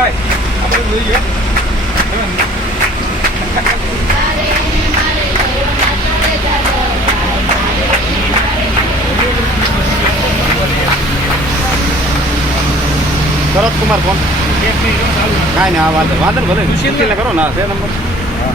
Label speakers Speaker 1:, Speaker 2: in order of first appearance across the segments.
Speaker 1: ભાઈ. આપણે લઈ શરદ કુમાર કોણ? કાંઈ ના વાંધો વાંધો ભલે મુશ્કેલ કરો ના છે નંબર. હા.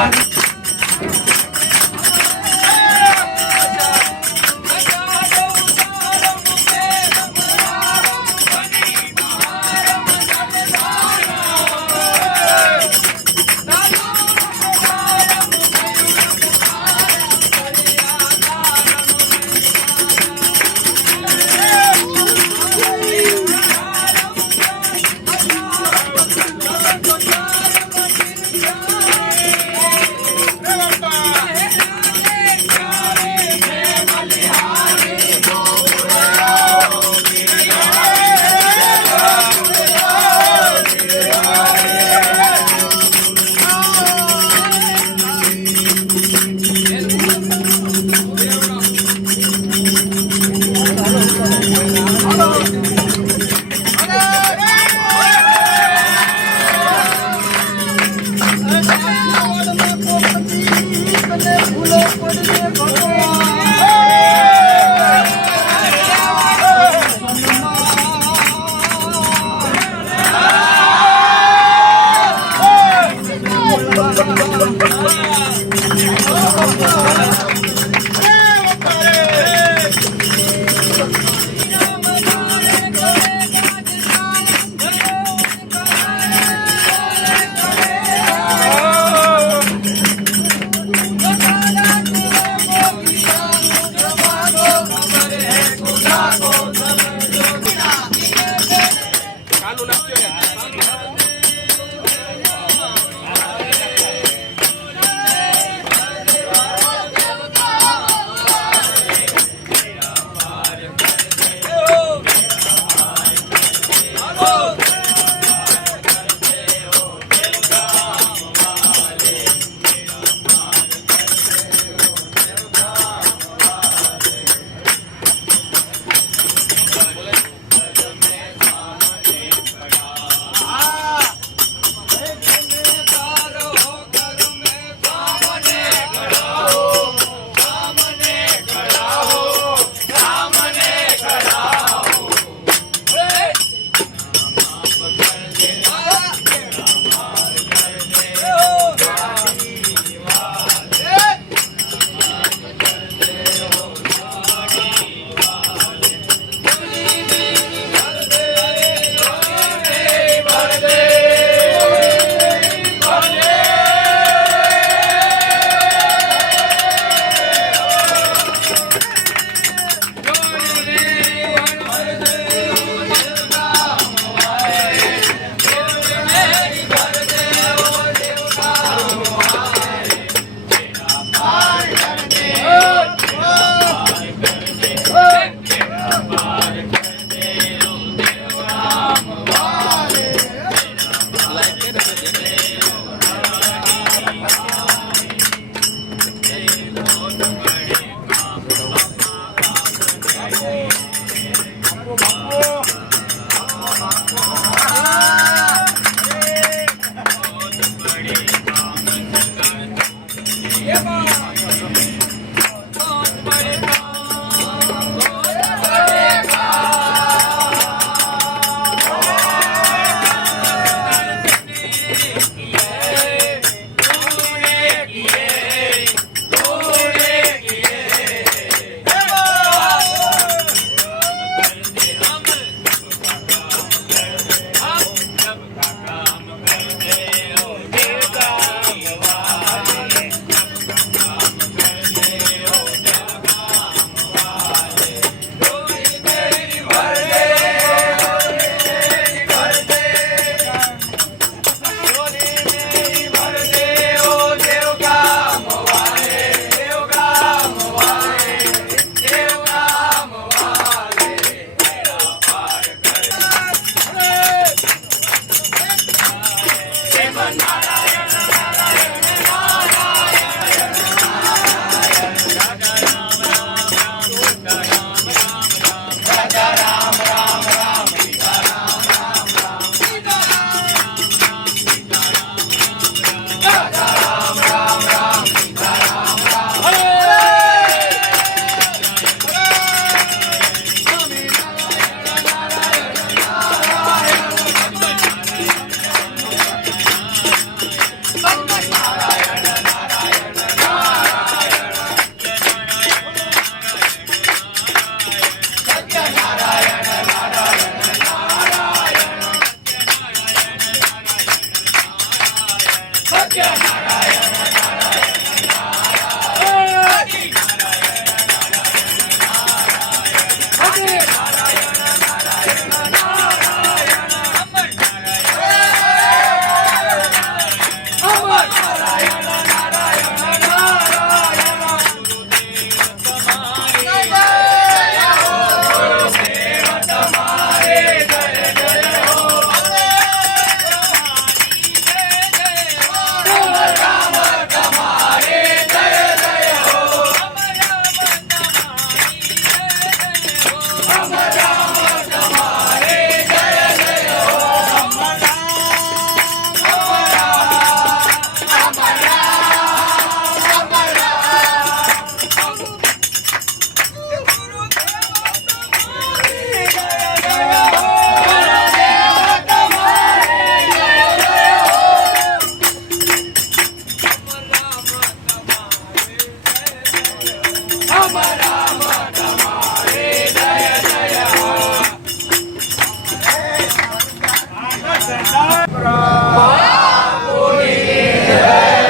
Speaker 2: 終わ